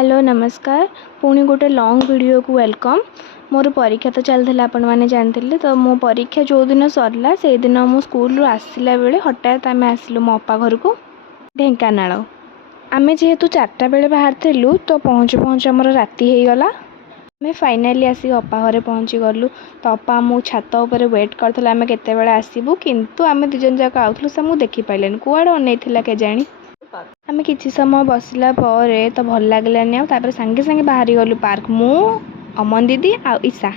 Hello नमस्कार पुणी गोटे लॉन्ग वीडियो को वेलकम। मोर परीक्षा तो चलता आपण मैंने जानते तो मो परीक्षा जो दिन सरला से दिन मो स्कूल आसला बेले हठात आम आसलु मो अपा घर को ढेंकानाल। आम जेहेतु 4टा बेले बाहर तो पहुँचु पहुँचु आमर राति हो गला। आम फाइनाली आसिक अपा घरे पहुँची गलु। तो अपा आमको छात उपर वेट करते आम केत आसबू किंतु आम दुजन जाक आउलु से मुझे देखी पारे कुआड़े अनेला केजाणी। आम कि समय बसला तो भल लगलानी आउे सांगे सांगे बाहरी गलु पार्क मु अमन दीदी आ ईशा।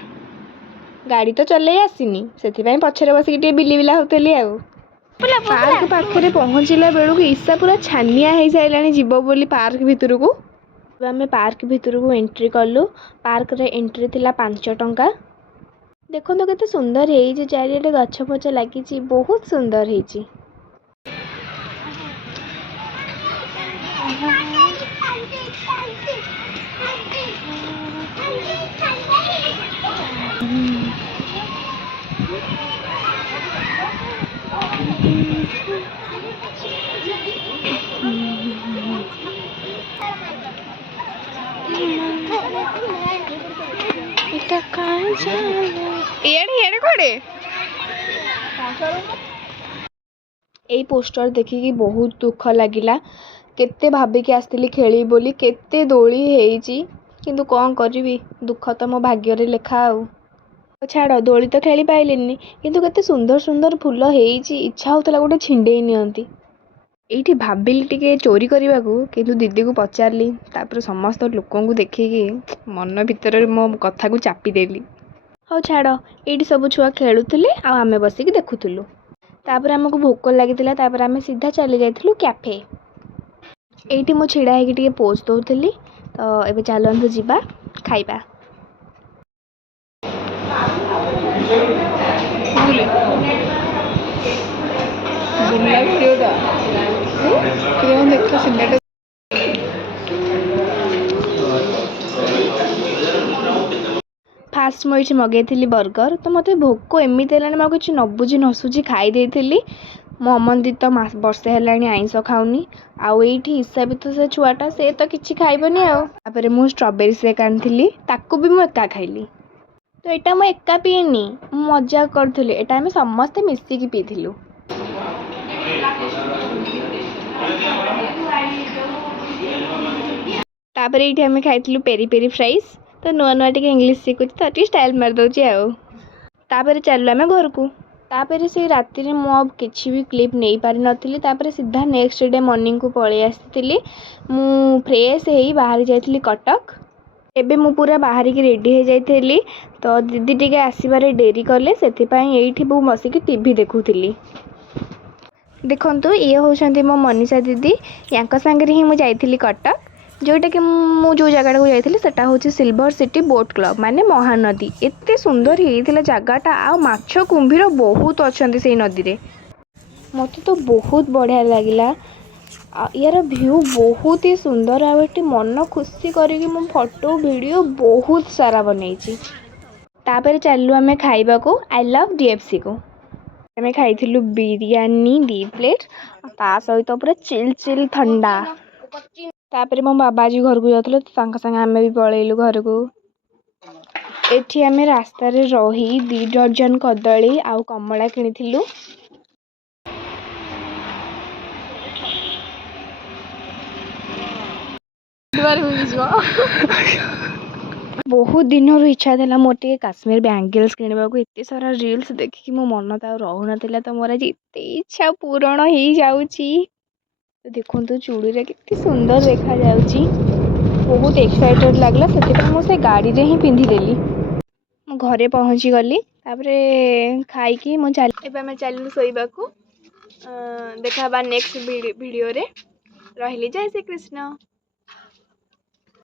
गाड़ी तो चल आसनी से पछरे बसिक बिली बिला होली आ पार्क पाखे पहुँचला बेलू ईशा पूरा छानिया हो सारे जीव बोली पार्क भितर को। आम पार्क भितर को एंट्री कलु। पार्क रे एंट्री थिला 5 टंका। देखो तो केते सुंदर है चारिटे गछ फछ लगी बहुत सुंदर है। यही पोस्टर देखिकी बहुत दुख लगिला। केते भाविकी आसती खेली बोली केते दोली हेची किंतु कौन करी दुख तो मो भाग्य रे लेखा आउ। छाड़ दोली तो खेली पाइलिनी किंतु केते सुंदर सुंदर फूल हेची इच्छा होतला गोटे छिंडे नियंती। एठी भाबिली टिके चोरी करने को किंतु दीदी को पचारली तापर समस्त लोकों को देखिकी मन भीतर मो कथा को चापीदेली। हाँ छाड़ ये सब छुआ खेलुले आमे बसिक देखुलु। तापर आमको भोक लगी आम सीधा चली जाइलु कैफे। एठी मु छिड़ा होगी पोज दौली तो ये चलतु जीवा खाइबा। फास्ट मुझे मगेली बर्गर तो मत भोक एमती है किसी न बुझी न सुझी खाई। मो अमनदीप तो वर्षे है आईंस खाऊनी आईटी ईशा भी तो से छुआटा से तो किसी खाइबनी आपर मुझे स्ट्रॉबेरी शेक आनी ताकू भी मुझे एका खाइली। तो यहाँ मुझे एका पीनी मजा करूँ एटा आम समस्ते मिसिकी पीलु। तापर ये आम खाइलु पेरी पेरी फ्राइज। तो नुआ नुआ टे इंग्लीश शिखुची तो टे स्टाइल मारदे आपर चलु आम घर को। तापर से राति में मु किसी भी क्लिप नहीं पारि नथिली। तापर सीधा नेक्स्ट डे मॉर्निंग को पलि आसी मु फ्रेश हो बाहरी जाइली कटक। एबे मु पूरा बाहर की रेडी हो जाइली तो दीदी टिके आसबार डेरी कले से ये बसिक टीवी देखुली। देखु ये होती मो मनीषा दीदी या सांगे ही मुझे कटक जोटा कि मु जो जगह को जाइली सेटा हूँ सिल्वर सिटी बोट क्लब माने महानदी। एते सुंदर होता जगटा आ माछ कुंभीर बहुत अच्छा से नदी रे। मत तो बहुत बढ़िया लगिला। यार व्यू बहुत ही सुंदर आटे मन खुशी करके मो फोटो वीडियो बहुत सारा बनई। तापर चलू आम खाइबा को आई लव डीएफसी को। आम खाइलु बिरयानी 2 प्लेट ता सहित पूरा चिल चिल ठंडा। तापर मो बाबा जी घर को जाते संगे आम भी पलैलु घर को। एठी आम रास्ता रही 2 दर्जन कदली आउ कमला किनिथिलु। बहुत दिन इच्छा था मोर काश्मीर बैंगल्स किणवा को। एत सारा रील्स देखिकी मो मन तो रहूना तो मोर आज एत इच्छा पूरण हो जाऊँगी। तो देखो चूड़ी रे कितनी सुंदर देखा जाउची। बहुत एक्साइटेड लगला से गाड़ी रे ही पिंधिदेली। मो घरे पहुँची गली तापर खाई मुझे चलू शोबा को। देखा नेक्स्ट वीडियो रे। रही जय श्री कृष्ण।